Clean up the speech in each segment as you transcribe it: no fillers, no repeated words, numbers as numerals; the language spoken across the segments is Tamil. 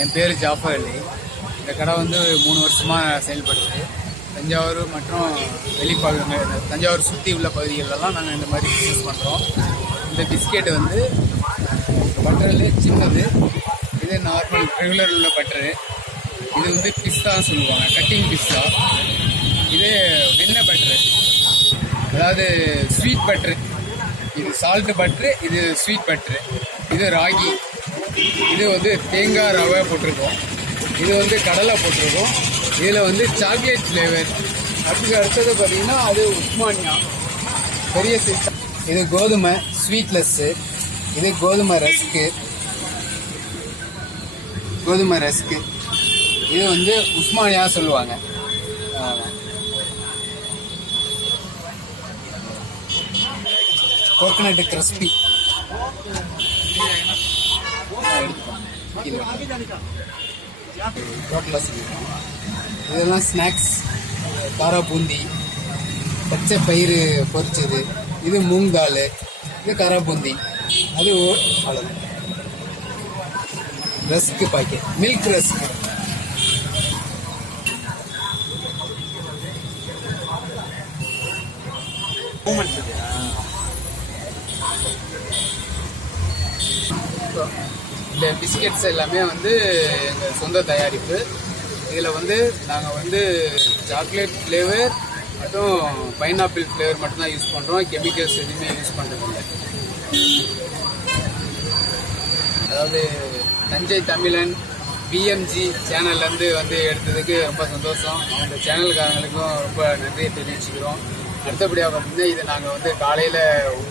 என் பேர் ஜாஃபர் அலி. இந்த கடை வந்து 3 வருஷமாக செயல்படுது. தஞ்சாவூர் மற்றும் வெளிப்பகுதிகள், தஞ்சாவூர் சுற்றி உள்ள பகுதிகளெல்லாம் நாங்கள் இந்த மாதிரி பிஸ்னஸ் பண்ணுறோம். இந்த பிஸ்கெட் வந்து பட்டரில் சின்னது, இது நார்மல் ரெகுலர் உள்ள பட்டரு. இது வந்து பிஸ்தான்னு சொல்லுவாங்க, கட்டிங் பிஸ்தா. இது வெண்ணெய் பட்டரு, அதாவது ஸ்வீட் பட்டரு. இது சால்ட் பட்டரு, இது ஸ்வீட் பட்டரு. இது ராகி, இது வந்து தேங்காய் ரவை போட்டிருக்கோம். இது வந்து கடலை போட்டிருக்கோம். இதில் வந்து சாக்லேட் ஃப்ளேவர். அதுக்கு அடுத்தது பார்த்தீங்கன்னா அது உஸ்மானியா பெரிய சைஸ். இது கோதுமை ஸ்வீட்லெஸ்ஸு. இது கோதுமை ரஸ்க்கு. இது வந்து உஸ்மானியா சொல்லுவாங்க. Coconut crispy. இதெல்லாம் ஸ்நாக்ஸ். காரா பூந்தி, பச்சை பயிறு பொரிச்சது. இது மூங் தால், இது காரா பூந்தி. அது அவ்வளோதான். Rusk packet, milk rusk. இந்த பிஸ்கெட்ஸ் எல்லாமே வந்து எங்கள் சொந்த தயாரிப்பு. இதில் வந்து நாங்கள் வந்து சாக்லேட் ஃப்ளேவர் மற்றும் பைனாப்பிள் ஃப்ளேவர் மட்டும்தான் யூஸ் பண்ணுறோம். கெமிக்கல்ஸ் எதுவுமே யூஸ் பண்ணுறதில்லை. அதாவது தஞ்சை தமிழன் பிஎம்ஜி சேனல்லேருந்து வந்து எடுத்ததுக்கு ரொம்ப சந்தோஷம். அந்த சேனல்காரங்களுக்கும் ரொம்ப நன்றியை தெரிவிச்சுக்கிறோம். அடுத்தபடியாக பார்த்தீங்கன்னா இது நாங்கள் வந்து காலையில்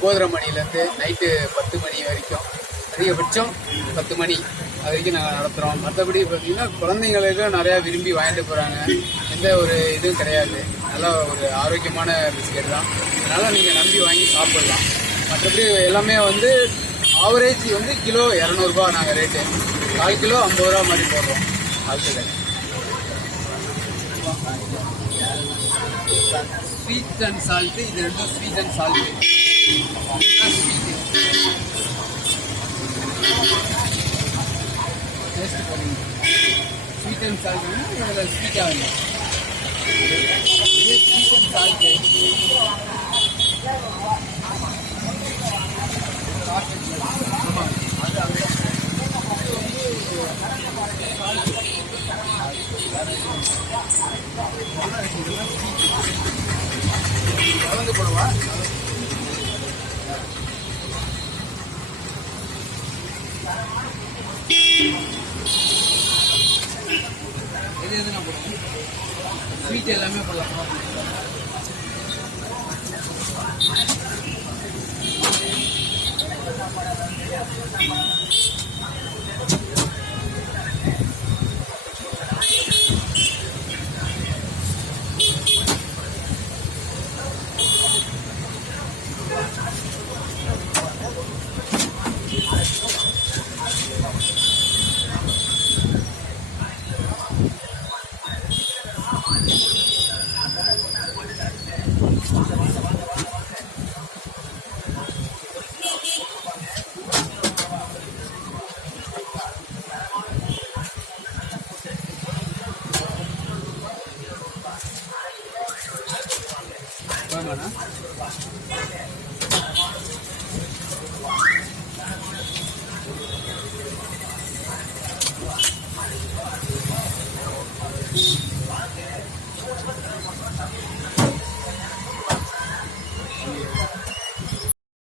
9:30 மணிலேருந்து நைட்டு 10 மணி வரைக்கும், அதிகபட்சம் 10 மணி அது வரைக்கும் நாங்கள் நடத்துகிறோம். மற்றபடி பார்த்தீங்கன்னா குழந்தைங்களுக்கும் நிறையா விரும்பி வாங்கிட்டு போகிறாங்க. எந்த ஒரு இதுவும் கிடையாது. நல்லா ஒரு ஆரோக்கியமான பிஸ்கெட் தான். அதனால் நீங்கள் நம்பி வாங்கி சாப்பிட்லாம். மற்றபடி எல்லாமே வந்து ஆவரேஜ் வந்து கிலோ 200 ரூபா நாங்கள் ரேட்டு. 4 கிலோ 50 ரூபா மாதிரி போடுறோம். அதுக்கு ஸ்வீட் அண்ட் சால்ட்டு. இது ரெண்டும் ஸ்வீட் அண்ட் சால்ட்டு. டேஸ்ட் பண்ணுங்க. ஸ்வீட் அண்ட் சால்ட்னா இதில் ஸ்வீட்டாக வேணும். இது ஸ்வீட் அண்ட் சால்ட்டு. ஆமாம், அது அங்கே கலந்து போடுவா. எது எதுனா போடுவோம். ஸ்வீட் எல்லாமே போடலாம்.